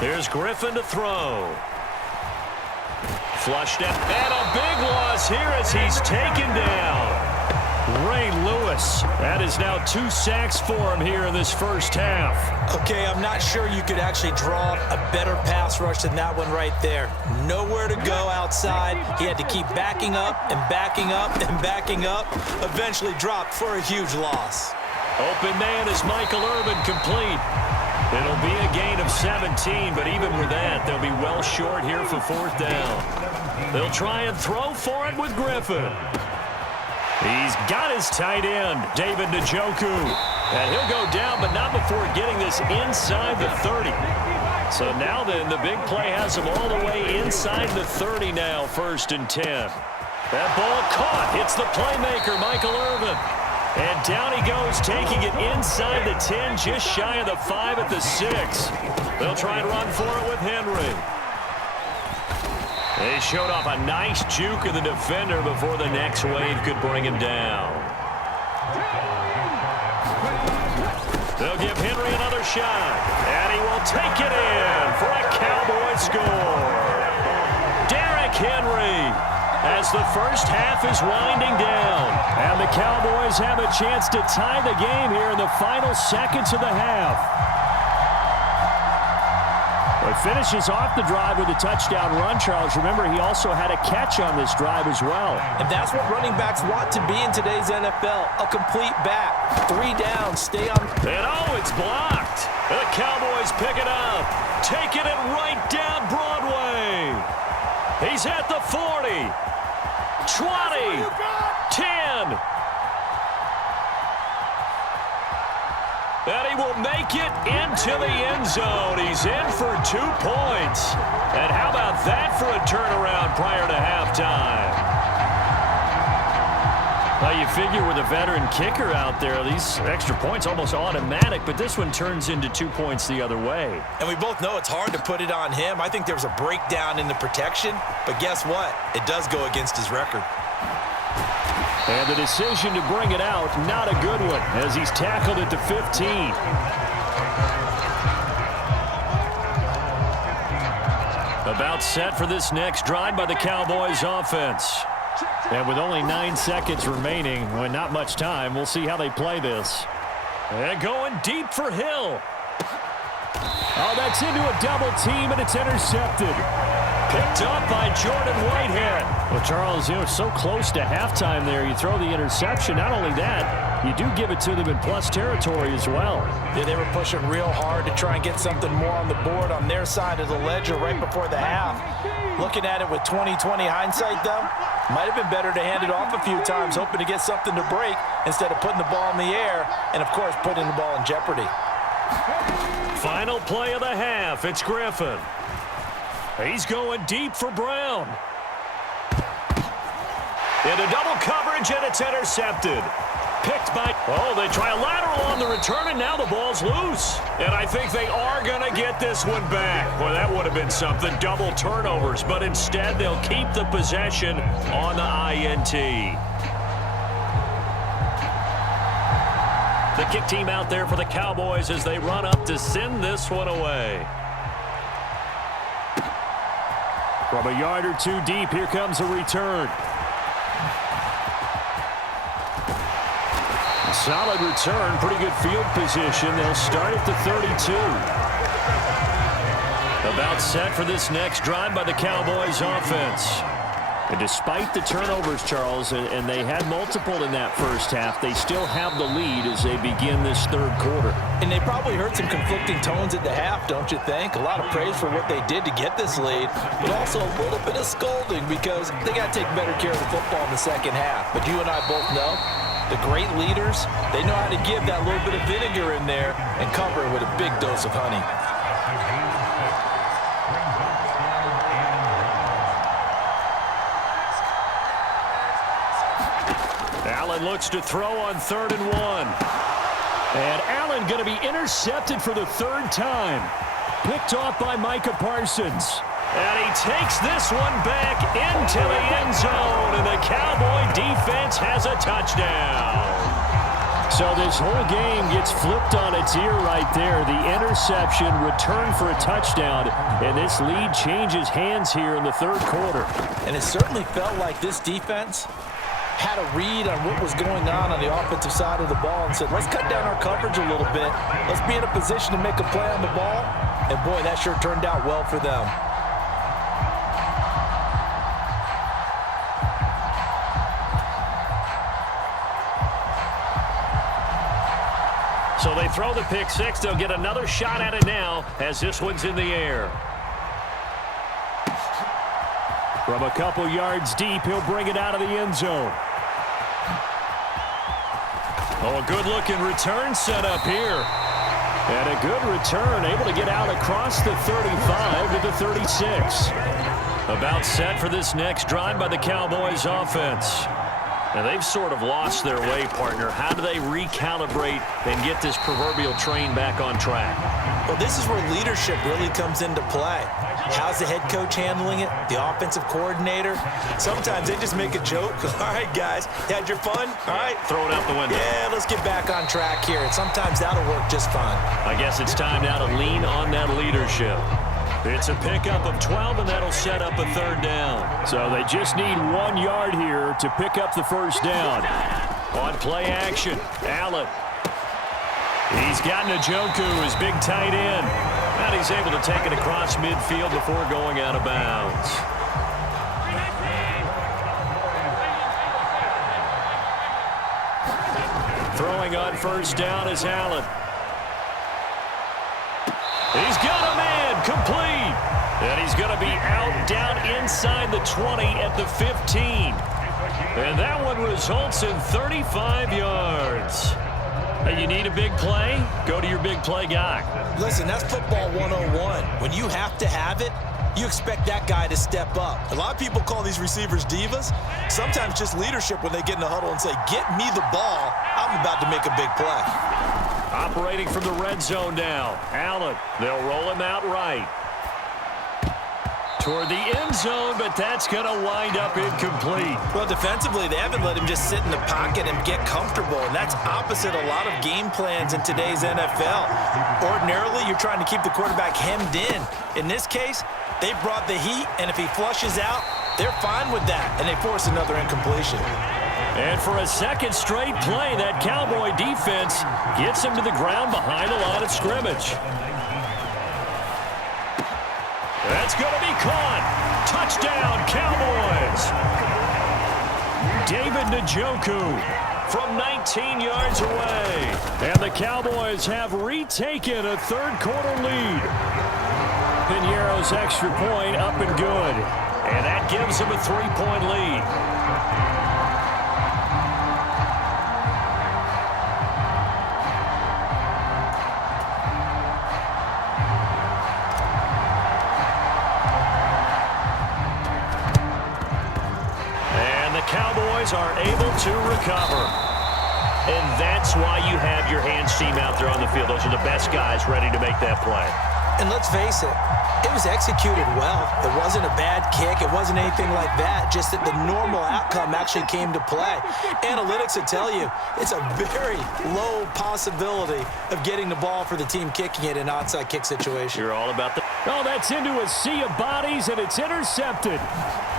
Here's Griffin to throw. Flushed out, and a big loss here as he's taken down. Ray Lewis. That is now 2 sacks for him here in this first half. Okay, I'm not sure you could actually draw a better pass rush than that one right there. Nowhere to go outside. He had to keep backing up and backing up and backing up. Eventually dropped for a huge loss. Open man is Michael Irvin, complete. It'll be a gain of 17, but even with that, they'll be well short here for 4th down. They'll try and throw for it with Griffin. He's got his tight end, David Njoku. And he'll go down, but not before getting this inside the 30. So now then, the big play has him all the way inside the 30 now, 1st and 10. That ball caught. Hits the playmaker, Michael Irvin. And down he goes, taking it inside the 10, just shy of the 5 at the 6. They'll try and run for it with Henry. They showed off a nice juke of the defender before the next wave could bring him down. They'll give Henry another shot, and he will take it in for a Cowboy score. Derrick Henry, as the first half is winding down, and the Cowboys have a chance to tie the game here in the final seconds of the half. He finishes off the drive with a touchdown run, Charles. Remember, he also had a catch on this drive as well. And that's what running backs want to be in today's NFL, a complete back. 3 down, stay on. And oh, it's blocked. The Cowboys pick it up, taking it right down Broadway. He's at the 40, 20, 10. And he will make it into the end zone. He's in for 2 points. And how about that for a turnaround prior to halftime? Well, you figure with a veteran kicker out there, these extra points almost automatic, but this one turns into 2 points the other way. And we both know it's hard to put it on him. I think there was a breakdown in the protection, but guess what? It does go against his record. And the decision to bring it out, not a good one, as he's tackled at the 15. About set for this next drive by the Cowboys offense. And with only 9 seconds remaining, well, not much time, we'll see how they play this. And going deep for Hill. Oh, that's into a double team, and it's intercepted. Picked up by Jordan Whitehead. Well, Charles, you know, it's so close to halftime there. You throw the interception. Not only that, you do give it to them in plus territory as well. Yeah, they were pushing real hard to try and get something more on the board on their side of the ledger right before the half. Looking at it with 20/20 hindsight, though, might have been better to hand it off a few times, hoping to get something to break instead of putting the ball in the air and, of course, putting the ball in jeopardy. Final play of the half. It's Griffin. He's going deep for Brown. Into double coverage, and it's intercepted. Picked by... Oh, they try a lateral on the return, and now the ball's loose. And I think they are going to get this one back. Well, that would have been something, double turnovers. But instead, they'll keep the possession on the INT. The kick team out there for the Cowboys as they run up to send this one away. From a yard or 2 deep, here comes a return. A solid return, pretty good field position. They'll start at the 32. About set for this next drive by the Cowboys offense. And despite the turnovers, Charles, and they had multiple in that first half, they still have the lead as they begin this 3rd quarter. And they probably heard some conflicting tones at the half, don't you think? A lot of praise for what they did to get this lead, but also a little bit of scolding because they got to take better care of the football in the second half. But you and I both know the great leaders, they know how to give that little bit of vinegar in there and cover it with a big dose of honey. Allen looks to throw on 3rd and 1. And Allen going to be intercepted for the 3rd time. Picked off by Micah Parsons. And he takes this one back into the end zone. And the Cowboy defense has a touchdown. So this whole game gets flipped on its ear right there. The interception, return for a touchdown, and this lead changes hands here in the third quarter. And it certainly felt like this defense had a read on what was going on the offensive side of the ball and said, let's cut down our coverage a little bit. Let's be in a position to make a play on the ball. And boy, that sure turned out well for them. So they throw the pick six. They'll get another shot at it now as this one's in the air. From a couple yards deep, he'll bring it out of the end zone. Oh, a good-looking return set up here. And a good return, able to get out across the 35 to the 36. About set for this next drive by the Cowboys offense. And they've sort of lost their way, partner. How do they recalibrate and get this proverbial train back on track? Well, this is where leadership really comes into play. How's the head coach handling it? The offensive coordinator? Sometimes they just make a joke. All right, guys, you had your fun? All right. Throw it out the window. Yeah, let's get back on track here. And sometimes that'll work just fine. I guess it's time now to lean on that leadership. It's a pickup of 12, and that'll set up a third down. So they just need 1 yard here to pick up the first down. On play action, Allen. He's got Njoku, his big tight end. And he's able to take it across midfield before going out of bounds. Throwing on first down is Allen. He's got a man, complete. And he's going to be out down inside the 20 at the 15. And that one results in 35 yards. Hey, you need a big play? Go to your big play guy. Listen, that's football 101. When you have to have it, you expect that guy to step up. A lot of people call these receivers divas. Sometimes just leadership when they get in the huddle and say, get me the ball. I'm about to make a big play. Operating from the red zone now. Allen, they'll roll him out right. Toward the end zone, but that's going to wind up incomplete. Well, defensively, they haven't let him just sit in the pocket and get comfortable, and that's opposite a lot of game plans in today's NFL. Ordinarily, you're trying to keep the quarterback hemmed in. In this case, they brought the heat, and if he flushes out, they're fine with that, and they force another incompletion. And for a second straight play, that Cowboy defense gets him to the ground behind the line of scrimmage. That's going to be caught. Touchdown, Cowboys. David Njoku from 19 yards away. And the Cowboys have retaken a third-quarter lead. Piñeiro's extra point up and good. And that gives them a 3-point lead. Cowboys are able to recover. And that's why you have your hands team out there on the field. Those are the best guys ready to make that play. And let's face it, it was executed well. It wasn't a bad kick. It wasn't anything like that. Just that the normal outcome actually came to play. Analytics will tell you it's a very low possibility of getting the ball for the team kicking it in an onside kick situation. You're all about the... Oh, that's into a sea of bodies, and it's intercepted.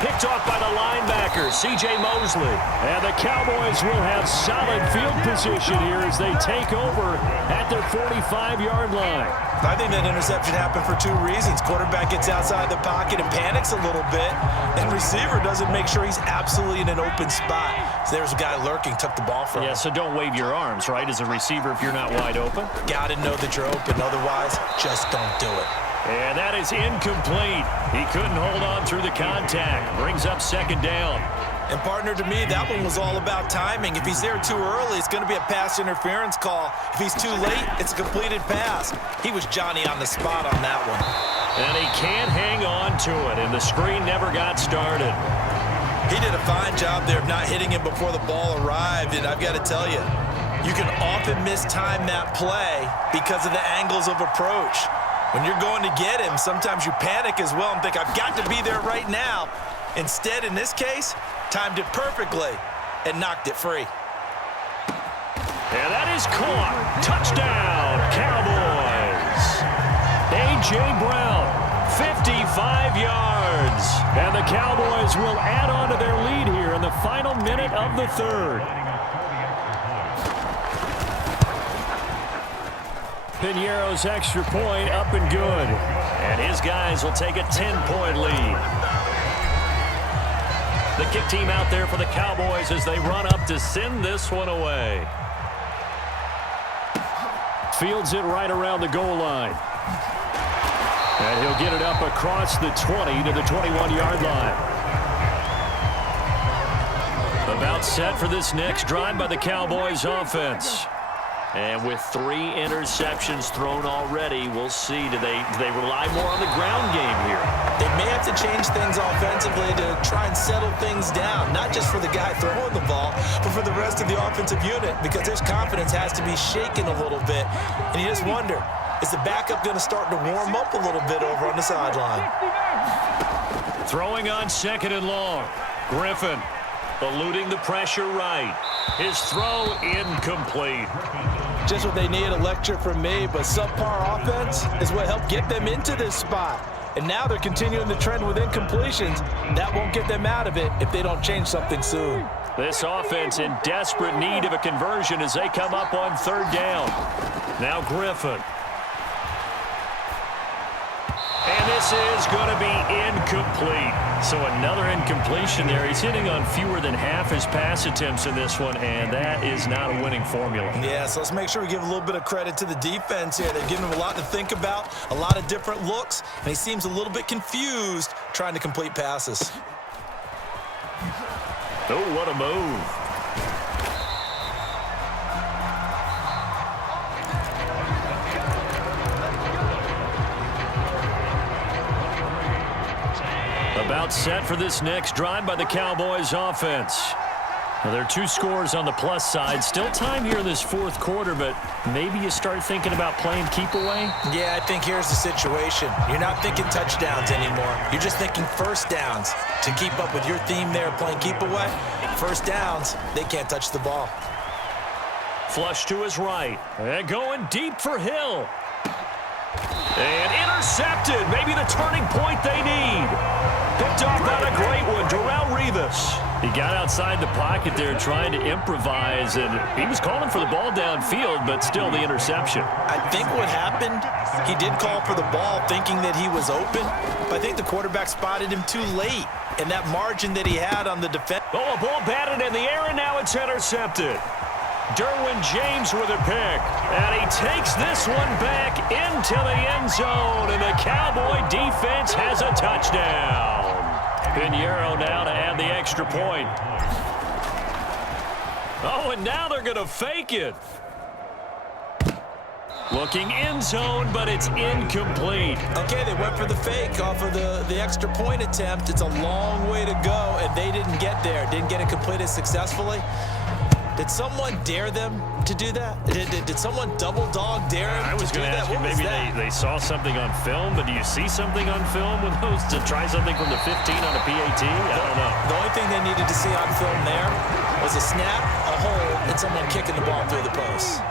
Picked off by the linebacker, C.J. Mosley. And the Cowboys will have solid field position here as they take over at their 45-yard line. I think that interception happened for two reasons. Quarterback gets outside the pocket and panics a little bit, and receiver doesn't make sure he's absolutely in an open spot. So there's a guy lurking, took the ball from him. Yeah, so don't wave your arms, right, as a receiver if you're not wide open. Got to know that you're open. Otherwise, just don't do it. And that is incomplete. He couldn't hold on through the contact. Brings up second down. And, partner, to me, that one was all about timing. If he's there too early, it's going to be a pass interference call. If he's too late, it's a completed pass. He was Johnny on the spot on that one. And he can't hang on to it, and the screen never got started. He did a fine job there of not hitting him before the ball arrived, and I've got to tell you, you can often mistime that play because of the angles of approach. When you're going to get him, sometimes you panic as well and think, I've got to be there right now. Instead, in this case, timed it perfectly and knocked it free. And that is caught. Touchdown, Cowboys. A.J. Brown, 55 yards. And the Cowboys will add on to their lead here in the final minute of the third. Piñeiro's extra point up and good. And his guys will take a 10-point lead. The kick team out there for the Cowboys as they run up to send this one away. Fields it right around the goal line. And he'll get it up across the 20 to the 21-yard line. About set for this next drive by the Cowboys offense. And with 3 interceptions thrown already, we'll see. Do they rely more on the ground game here? They may have to change things offensively to try and settle things down, not just for the guy throwing the ball, but for the rest of the offensive unit, because their confidence has to be shaken a little bit. And you just wonder, is the backup going to start to warm up a little bit over on the sideline? Throwing on 2nd and long. Griffin eluding the pressure right. His throw incomplete. Just what they need, a lecture from me, but subpar offense is what helped get them into this spot. And now they're continuing the trend with incompletions. That won't get them out of it if they don't change something soon. This offense in desperate need of a conversion as they come up on 3rd down. Now Griffin. And this is going to be incomplete. So another incompletion there. He's hitting on fewer than half his pass attempts in this one, and that is not a winning formula. Yeah, so let's make sure we give a little bit of credit to the defense here. They've given him a lot to think about, a lot of different looks, and he seems a little bit confused trying to complete passes. Oh, what a move. About set for this next drive by the Cowboys offense. Well, there are 2 scores on the plus side. Still time here in this 4th quarter, but maybe you start thinking about playing keep away? Yeah, I think here's the situation. You're not thinking touchdowns anymore. You're just thinking first downs. To keep up with your theme there, playing keep away, first downs, they can't touch the ball. Flush to his right. And going deep for Hill. And intercepted. Maybe the turning point they need. Picked off on a great one. Darrelle Revis. He got outside the pocket there trying to improvise, and he was calling for the ball downfield, but still the interception. I think what happened, he did call for the ball thinking that he was open, but I think the quarterback spotted him too late, and that margin that he had on the defense. Oh, a ball batted in the air, and now it's intercepted. Derwin James with a pick, and he takes this one back into the end zone, and the Cowboy defense has a touchdown. Piñeiro now to add the extra point. Oh, and now they're going to fake it. Looking end zone, but it's incomplete. Okay, they went for the fake off of the extra point attempt. It's a long way to go, and they didn't get there. Didn't get it completed successfully. Did someone dare them to do that? Did someone double dog dare them I was going to ask you, what maybe they saw something on film, but do you see something on film with those to try something from the 15 on a PAT? I don't know. The only thing they needed to see on film there was a snap, a hold, and someone kicking the ball through the post.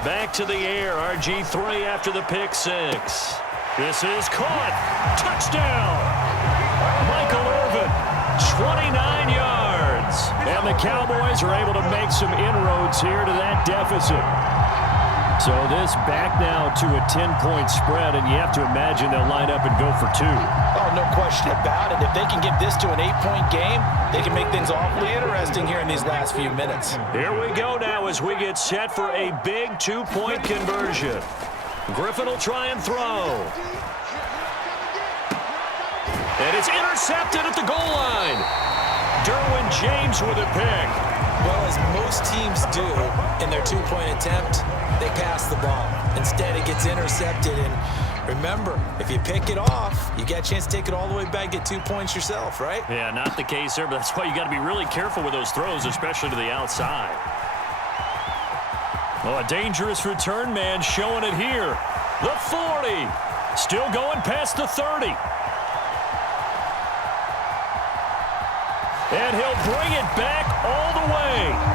Back to the air, RG3 after the pick 6. This is caught. Touchdown. Michael Irvin. 29 yards. And the Cowboys are able to make some inroads here to that deficit. So this back now to a 10-point spread, and you have to imagine they'll line up and go for 2. Oh, no question about it. If they can get this to an 8-point game, they can make things awfully interesting here in these last few minutes. Here we go now as we get set for a big 2-point conversion. Griffin will try and throw. And it's intercepted at the goal line. Derwin James with a pick. Well, as most teams do in their 2-point attempt, they pass the ball. Instead, it gets intercepted. And remember, if you pick it off, you get a chance to take it all the way back, get 2 points yourself, right? Yeah, not the case there, but that's why you got to be really careful with those throws, especially to the outside. Well, a dangerous return man showing it here. The 40. Still going past the 30. And he'll bring it back all the way.